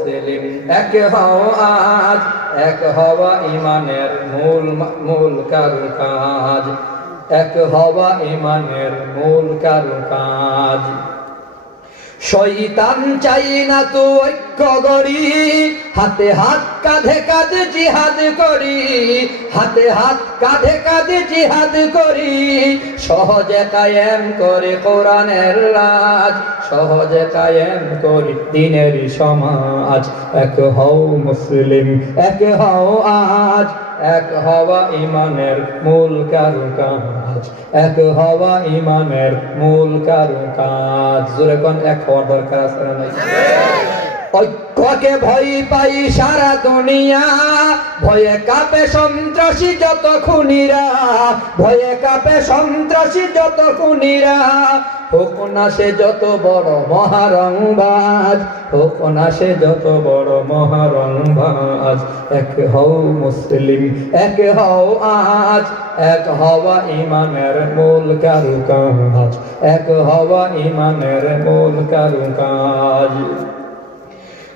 মুসলিম এক হও আজ, এক হওয়া ইমানের মূল মূল কারুকাজ এক হওয়া ইমানের মূল কারুকাজ শয়তান চাই না তো ঐক্য গড়ি হাতে হাত কাঁধে কাঁধে জিহাদ করি। হাতে হাত কাঁধে কাঁধে জিহাদ করি। সহজে কায়েম করে কোরআনের রাজ সহজে কায়েম করি দিনের সমাজ। এক হও মুসলিম, এক হও আজ। এক হওয়া ইমানের মূল কারুকাজ এক হওয়া ইমানের মূল কারুকাজ জোরে কোন এক হওয়ার দরকার আছে না ঐক্যকে ভয় পাই সারা দুনিয়া। ভয়ে কাপে সন্ত্রাসী যত খুনিরা। ভয়ে কাপে সন্ত্রাসী যত খুনিরা। হোক না সে যত বড় মহারংবাজ, হোক না সে যত বড় মহারংবাজ। এক হও মুসলিম, এক হও আজ। এক হওয়া ইমানের মূল কারুকাজ। এক হওয়া ইমানের মূল কারুকাজ।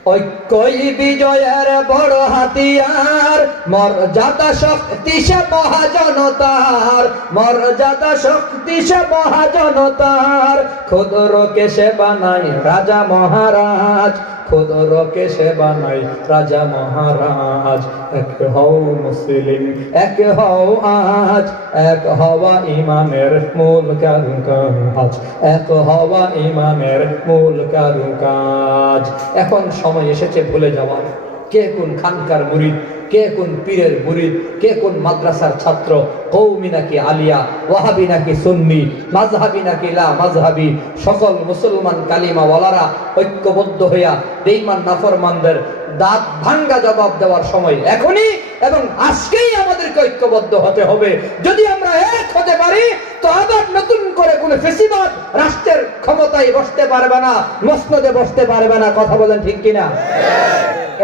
ঐক্যই বিজয়ের বড় হাতিয়ার। মর্যাদা শক্তি সে মহাজনতার। মর্যাদা শক্তি সে মহাজনতার। ক্ষুদ্রকে সে বানায় রাজা মহারাজ। ক্ষুদ্রকে সে বানাই রাজা মহারাজ। এক হও মুসলিম, এক হও আজ। এক হওয়া ইমানের মূল কারু কাজ এক হওয়া ইমানের মূল কারু কাজ এখন সময় এসেছে ভুলে যাওয়ার। কে কোন খানকার মুরিদ কে কোন পীরের মুরিদ, কে কোন মাদ্রাসার ছাত্র? কৌমি নাকি আলিয়া, ওয়াহাবি নাকি সুন্নি, মাযহাবি নাকি লা মাযহাবি? সকল মুসলমান কালিমা ওয়ালারা ঐক্যবদ্ধ হইয়া বেঈমান নাফরমানদের দাঁত ভাঙ্গা জবাব দেওয়ার সময় এখনই এবং আজকেই আমাদেরকে ঐক্যবদ্ধ হতে হবে। যদি আমরা এক হতে পারি, তো আবার নতুন করে কোন ফেসিবাদ রাষ্ট্রের ক্ষমতায় বসতে পারবে না, মসনদে বসতে পারবে না। কথা বলেন ঠিক কিনা?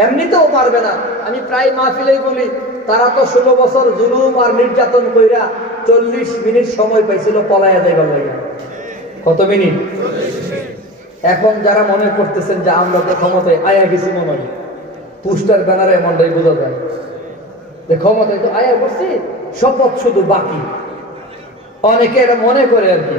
এমনিতেও পারবে না। আমি প্রায় মাহফিলেই বলি, তারা তো ষোলো বছর জুলুম আর নির্যাতন কইরা চল্লিশ মিনিট সময় পাইছিল, পলাইয়া যাইবার লাগে কত মিনিট? এখন যারা মনে করতেছেন যে আমরা তো ক্ষমতায় আয়া গেছি মনে হয়, পুস্টার ব্যানারে মনটাই বোঝা যায়। যে ক্ষমতায় তো আয়া করছি, শপথ শুধু বাকি। অনেকে এটা মনে করে আর কি,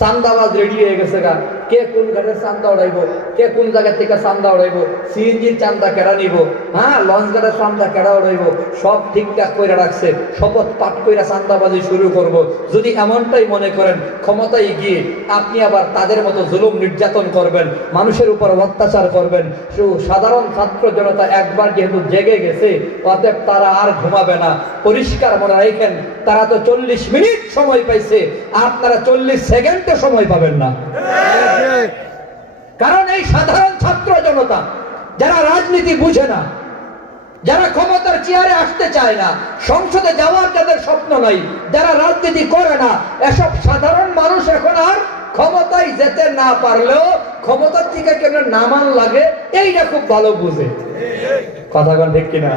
চান্দাবাজ রেডি হয়ে গেছে গা। কে কোন ঘাটের চান্দা উড়াইব? কে কোন জায়গা থেকে চান্দা উড়াইব? সিএনজির চান্দা কেডা নিব? হ্যাঁ লঞ্চ ঘাটের চান্দা কেডা উড়াইব? সব ঠিকঠাক করে রাখছে। শপথ পাঠ কইরা চান্দাবাজি শুরু করব। যদি এমনটাই মনে করেন, ক্ষমতায় গিয়ে আপনি আবার তাদের মতো জুলুম নির্যাতন করবেন, মানুষের উপর অত্যাচার করবেন সাধারণ ছাত্র জনতা একবার যেহেতু জেগে গেছে, অতএব তারা আর ঘুমাবে না। পরিষ্কার মনে রাখেন, তারা তো চল্লিশ মিনিট সময় পাইছে আপনারা চল্লিশ সেকেন্ডে সময় পাবেন না। কারণ এই সাধারণ ছাত্র জনতা, যারা রাজনীতি বুঝে না, যারা ক্ষমতার চেয়ারে আসতে চায় না, সংসদে যাওয়ার যাদের স্বপ্ন নাই, যারা রাজনীতি করে না, এসব সাধারণ মানুষ এখন আর ক্ষমতায় যেতে না পারলেও ক্ষমতার থেকে কেন নামান লাগে, এইটা খুব ভালো বুঝে। কথা কন ঠিক কিনা?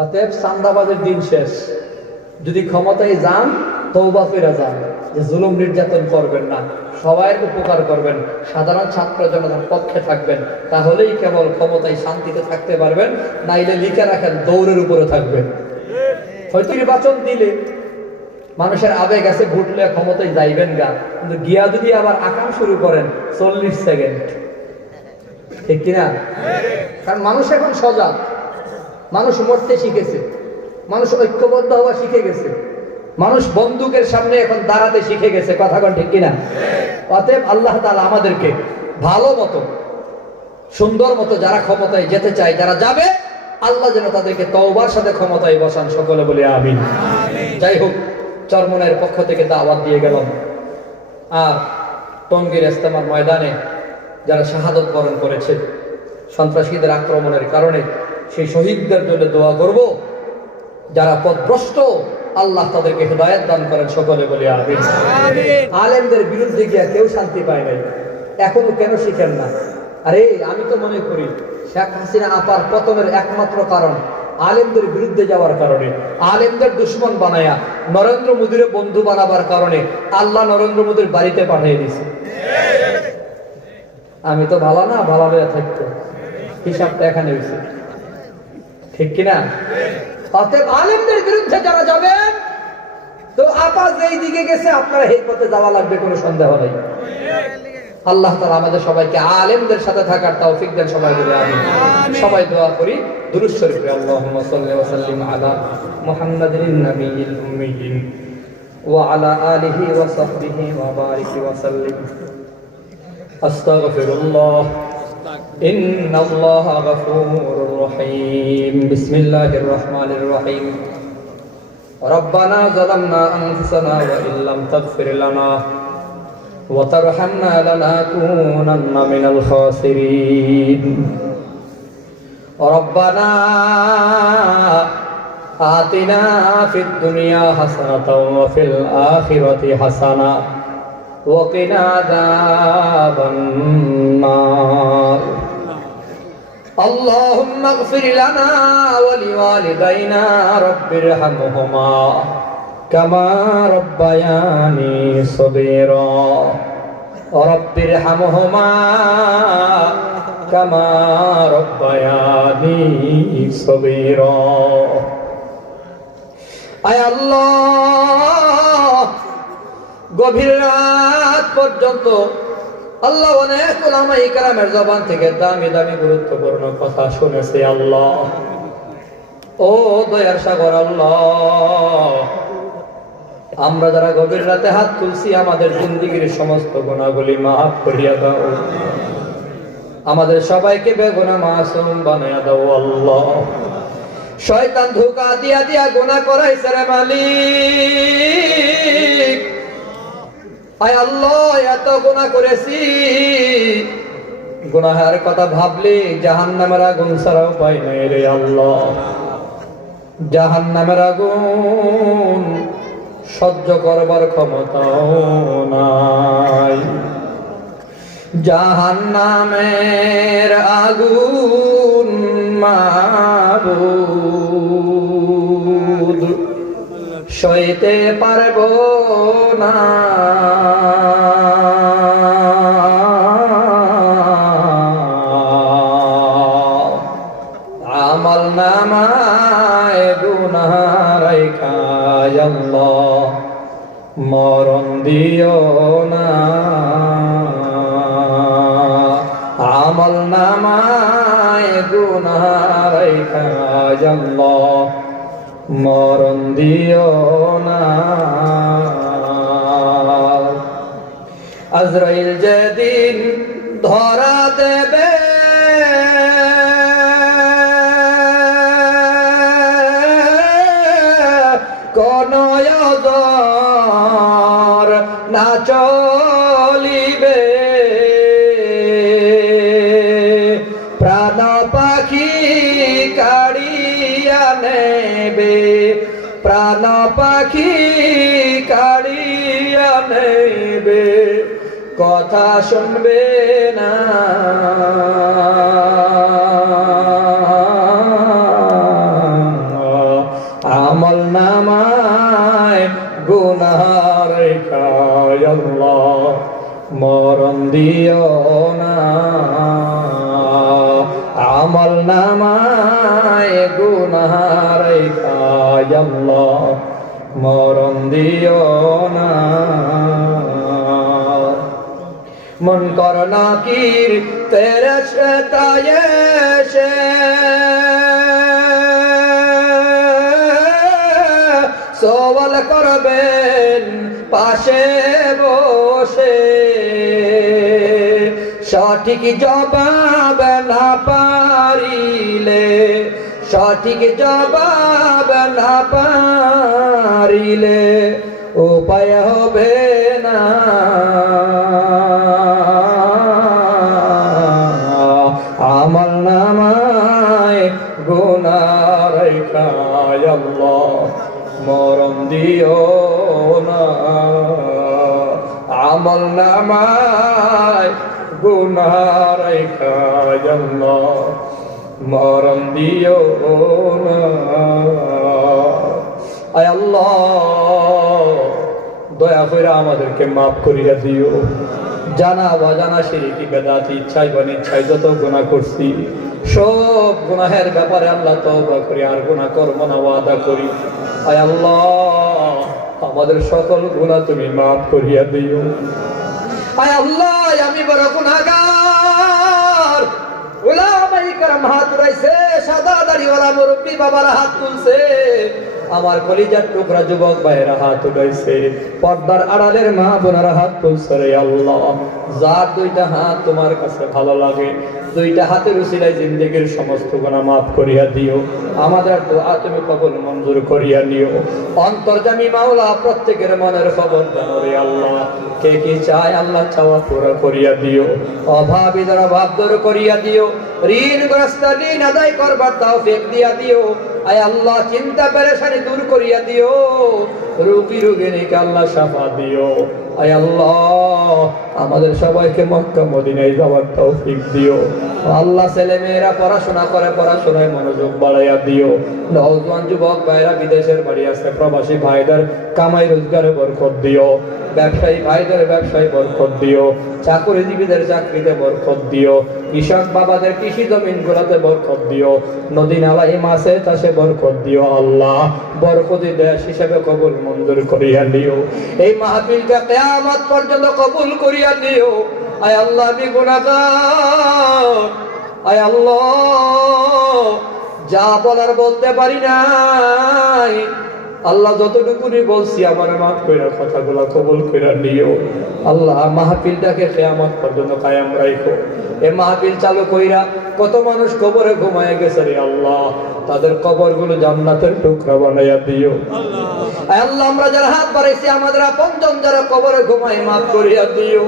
অতএব সান্দাবাদের দিন শেষ। যদি ক্ষমতায় যান তৌবা ফিরে যান যে জুলুম নির্যাতন করবেন না, সবাইয়ের উপকার করবেন, সাধারণ ছাত্র জনতার পক্ষে থাকবেন, তাহলেই কেবল ক্ষমতায় শান্তিতে থাকতে পারবেন, নাইলে লিখে রাখেন দৌড়ের উপরে থাকবেন। হয়তো নির্বাচন দিলে মানুষের আবেগ আছে ঘুরলে ক্ষমতায় যাইবেন গা, কিন্তু গিয়া যদি আবার আকাম শুরু করেন, চল্লিশ সেকেন্ড। ঠিক কিনা? কারণ মানুষ এখন সজাগ। মানুষ মরতে শিখেছে। মানুষ ঐক্যবদ্ধ হওয়া শিখে গেছে। মানুষ বন্দুকের সামনে এখন দাঁড়াতে শিখে গেছে কথা কন ঠিক কিনা? অতএব আল্লাহ তালা আমাদেরকে ভালো মতো সুন্দর মতো যারা ক্ষমতায় যেতে চায় যারা যাবে আল্লাহ যেন তাদেরকে তওবার সাথে ক্ষমতায় বসান সকলে বলে আমিন। যাই হোক চরমনের পক্ষ থেকে দাওয়াত দিয়ে গেলাম। আর টঙ্গীর ইস্তেমার ময়দানে যারা শাহাদত বরণ করেছে সন্ত্রাসীদের আক্রমণের কারণে সেই শহীদদের জন্য দোয়া করব। যারা পথভ্রষ্ট আল্লাহ তাদেরকে হেদায়ত দান করেন সকলে বলে আমিন। আলেমদের বিরুদ্ধে গিয়া কেউ শান্তি পায় নাই। এখনও কেন শিখেন না? আরে আমি তো মনে করি শেখ হাসিনা আপার পতনের একমাত্র কারণ আলেমদের বিরুদ্ধে যাওয়ার কারণে আলেমদের দুশ্মন বানায়া নরেন্দ্র মোদীর বন্ধু বানাবার কারণে আল্লাহ নরেন্দ্র মোদীর বাড়িতে পাঠিয়ে দিছে আমি তো ভালো না ভালো হয়ে থাকতো হিসাবটা এখানে হয়েছে ঠিক কিনা? অতএব আলেমদের বিরুদ্ধে যারা যাবেন তো আপা যেই দিকে গেছে আপনারা এই পথে যাওয়া লাগবে কোনো সন্দেহ নেই। আল্লাহ তালা আমাদের সবাইকে আলেমদের সাথে থাকার তৌফিক দেন সবাই বলে আমি সবাই দোয়া করি। দুরুদ শরীফে আল্লাহুম্মা সাল্লি ওয়া সাল্লিম আলা মুহাম্মাদিন নাবিয়িল উম্মিয়িন ওয়া আলা আলিহি ওয়া সাহবিহি ওয়া বারিক ওয়া সাল্লিম। আস্তাগফিরুল্লাহ। إن الله غفور رحيم. بسم الله الرحمن الرحيم. ربنا ظلمنا أنفسنا وإن لم تغفر لنا وترحمنا لنكونن من الخاسرين. ربنا آتنا في الدنيا حسنة وفي الآخرة حسنة وقنا عذاب النار اللهم اغفر لنا ولوالدينا رب ارحمهما كما ربياني صغيرا رب ارحمهما كما ربياني صغيرا أي الله গভীর রাত পর্যন্ত আল্লাহ অনেক ওলামা ইকরামের জবান থেকে দামি দামি গুরুত্বপূর্ণ কথা শুনেছে আল্লাহ। ও দয়ার সাগর আল্লাহ, আমরা যারা গভীর রাতে হাত তুলছি, আমাদের জিন্দিগির সমস্ত গুণাগুলি মাফ করিয়া দাও। আমাদের সবাইকে বেগুনা মাসুম বানাইয়া দাও আল্লাহ। শয়তান ধোকা দিয়া দিয়া গুণা করাইছে রে মালিক। আয় আল্লাহ, এত গুনাহ করেছি। গুনাহের কথা ভাবলি জাহান্নামের আগুন ছাড়া উপায় নাই রে আল্লাহ। জাহান্নামের আগুন সহ্য করবার ক্ষমতাও নাই। জাহান্নামের আগুন মাবুদ। সইতে পারব না। আমল নামায় মরণ দিও না। আমল নামায় গুনাহারাই খায় আল্লাহ মরণ দিও না। আজরাইল যেদিন ধরা দেবে কোন অদর পাখি কাড়িয়া নেবে, কথা শুনবে না। আমল নামায় গুনার মরণ দিও না। আমল নামায় গুনার আল্লাহ মরণ দিও না। মন কর নাকির তেরে তায়েশে সওয়াল করবেন, পাশে বসে। সঠিক জবাব না পারিলে সঠিক জবাব না পারিলে উপায় হবে না। আমল নামায় গুনার খায় মরণ দিও না। আমল নামায় গুনার খায় মরণ দিও আয় আল্লাহ, দয়া করে আমাদেরকে মাফ করিয়া দিও। জানা অজানা সিরিকি, বেদাত ইচ্ছাই অনিচ্ছায় যত গুণা করছি, সব গুনাহের ব্যাপারে আল্লাহ তওবা করি আর গুনাহ করব না, ওয়াদা করি। আয় আল্লাহ, আমাদের সকল গুনাহ তুমি মাফ করিয়া দিও। আয় আল্লাহ, আমি বড় গুনাহগার কারাম হাত উড়াইছে সাদা দাড়িওয়ালা মুরব্বী বাবার হাত তুলছে। আমার কলিজার টুকরা যুবক ভাইয়েরা হাত উঠাইছে। পর্দার আড়ালের মা বোনারা হাত তুলছে রে আল্লাহ। যার দুইটা হাত তোমার কাছে ভালো লাগে, দুইটা হাতের উসিলায় জিন্দগির সমস্ত গুনাহ মাফ করিয়া দিও। আমাদের দোয়া তুমি কবুল মঞ্জুর করিয়া নিও। অন্তর্জামী মাওলা, প্রত্যেকের মনের খবর জানো রে আল্লাহ। কে কি চায় আল্লাহ চাওয়া পুরো করিয়া দিও। অভাব দূর করিয়া দিও। ঋণগ্রস্ত ঋণ আদায় করবার তাও ফেক দিয়া দিও। আয় আল্লাহ চিন্তা পেরেশানি দূর করিয়া দিও। রুগী রুগিনীকে আল্লাহ সাফা দিও। আমাদের সবাইকে মক্কা, মদিনায় যাওয়ার তৌফিক দিও। আল্লাহ ছেলে মেয়েরা পড়াশোনা করে, পড়াশোনায় মনোযোগ বাড়াইয়া দিও। নওজোয়ান যুবক ভাইরা বিদেশের বাড়ি আছে প্রবাসী ভাইদের কামাই রোজগারে বরকত দিও। ব্যবসায়ী ভাইদের ব্যবসায় বরকত দিও। চাকরিজীবীদের চাকরিতে বরকত দিও। কৃষক বাবাদের কৃষি জমিন গুলাতে বরকত দিও। নদী নালা মাসে চাষে বরকত দিও আল্লাহ। বরকতি দেশ হিসেবে কবুল মঞ্জুর করিয়া দিও এই মাহফিলকে কেয়ামত পর্যন্ত কবুল করিয়া দিও আয় আল্লাহ, আমি গুণাগার আয় আল্লাহ, যা বলার বলতে পারি নাই। আল্লাহ যতটুকুনি বলছি, আমার মাফ কইরা কথাগুলো কবুল কইরা নিও। আল্লাহ, মাহফিলটাকে কেয়ামত পর্যন্ত কায়াম রাখো এ মাহফিল চালু কইরা কত মানুষ কবরে ঘুমায় গেছে রে আল্লাহ। তাদের কবরগুলো জান্নাতের টুকরা বানাইয়া দিও। আয় আল্লাহ, আমরা যারা হাত বাড়াইছি, আমাদের আপনজন যারা কবরে ঘুমায়, মাফ করিয়া দিও।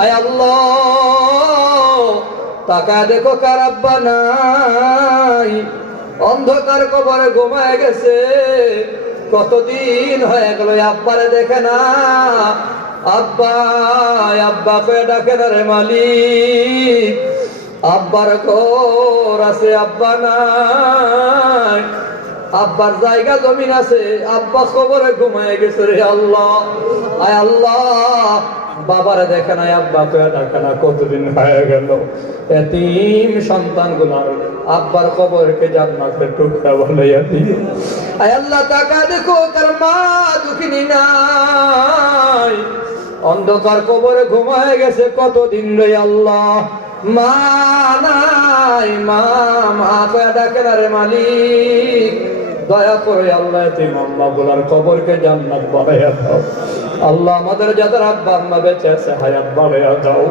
আয় আল্লাহ তাকা দেখো কার আব্বা নাই। অন্ধকার কবরে ঘুমায় গেছে। কতদিন হয়ে গেল আব্বারে দেখে না। আব্বা আব্বা কয়ে ডাকে না রে মালিক। আব্বার ঘর আছে, আব্বা নাই। আব্বার জায়গা জমিন আছে, আব্বা কবরে ঘুমায় গেছে রে আল্লাহ। আয় আল্লাহ, বাবারে দেখে নাই, আব্বা কয়ে, ডাকে না, কতদিন হয়ে গেল? এতিম সন্তানগুলার আব্বার কবরকে জান্নাতের টুকরা বলাইয়া দিও আয় আল্লাহ, টাকা দেখো তার মা দুঃখিনী নাই। অন্ধকার কবরে ঘুমায় গেছে, কতদিন রে আল্লাহ? মা নাই, মা মা কয়া, ডাকে না রে মালিক। দয়া করে আল্লাহ তুই মাম্মা গুলার কবরকে জান্নাত বাড়াইয়া দাও। আল্লাহ আমাদের যাদের আব্বা আম্মা বেঁচে আছে, হায়াত বাড়াইয়া দাও।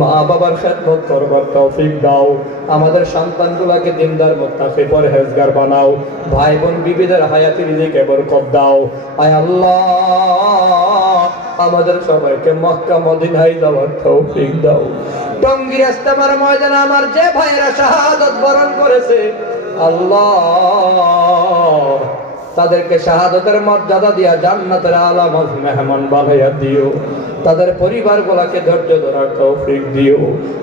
মা বাবার খেদমত করবার তৌফিক দাও। আমাদের সন্তানগুলাকে দিনদার মোত্তাকি পরহেজগার বানাও। ভাই বোন বিবিদের হায়াতি রিজিকে বরকত দাও। আয় আল্লাহ, আমাদের সবাইকে মক্কা মদিনায় যাওয়ার তৌফিক দাও। টঙ্গির ইস্তেমার ময়দানে আমার যে ভাইয়েরা শাহাদত বরণ করেছে আল্লাহ। তাদেরকে শাহাদতের মর্যাদা দিয়া জান্নাতের আলামত মেহমান বানাইয়া দিও। তাদের পরিবার গুলাকে ধৈর্য ধরার তৌফিক দিও।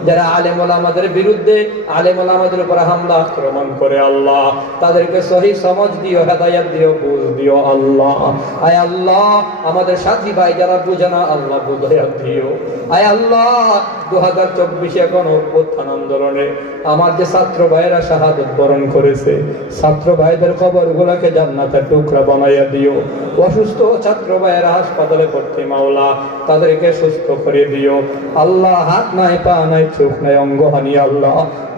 যারা আলেমুল আমাদের বিরুদ্ধে আলেমুল আমাদের উপর হামলা আক্রমণ করে আল্লাহ, তাদেরকে সহি সমাজ দিও, হেদায়াত দিও, বুঝ দিও আল্লাহ। আয় আল্লাহ, আমাদের সাথী ভাই যারা বুঝে না, আল্লাহ বুঝাইয়া দিও। আয় আল্লাহ দু হাজার চব্বিশে এখন অভ্যুত্থান আন্দোলনে আমার যে ছাত্র ভাইয়েরা শাহাদত বরণ করেছে, ছাত্র ভাইদের খবর গুলাকে জান্নাতের টুকরা বানাইয়া দিও। অসুস্থ ছাত্র ভাইয়েরা হাসপাতালে ভর্তি মাওলা তাদেরকে সুস্থ করে দিও। আল্লাহ হাত নাই পা নাই চোখ নাই অঙ্গহানি আল্লাহ।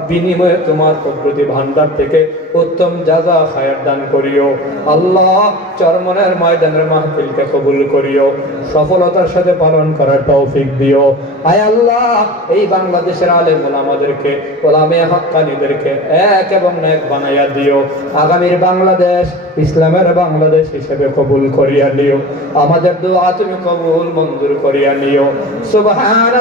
বিনিময়ে তোমার প্রকৃতি ভান্ডার থেকে উত্তম যাজা খায়ার দান করিও। আল্লাহ চরমনের ময়দানের মাহফিলকে কবুল করিও। সফলতার সাথে পালন করার তৌফিক দিও। আয় আল্লাহ, এই বাংলাদেশের আলেম আমাদেরকে ওলামে হক্কানিদেরকে এক এবং এক বানাইয়া দিও। আগামীর বাংলাদেশ ইসলামের বাংলাদেশ হিসেবে কবুল করিয়া নিও। আমাদের দোয়া তুমি কবুল মঞ্জুর করিয়া নিও। সুবহান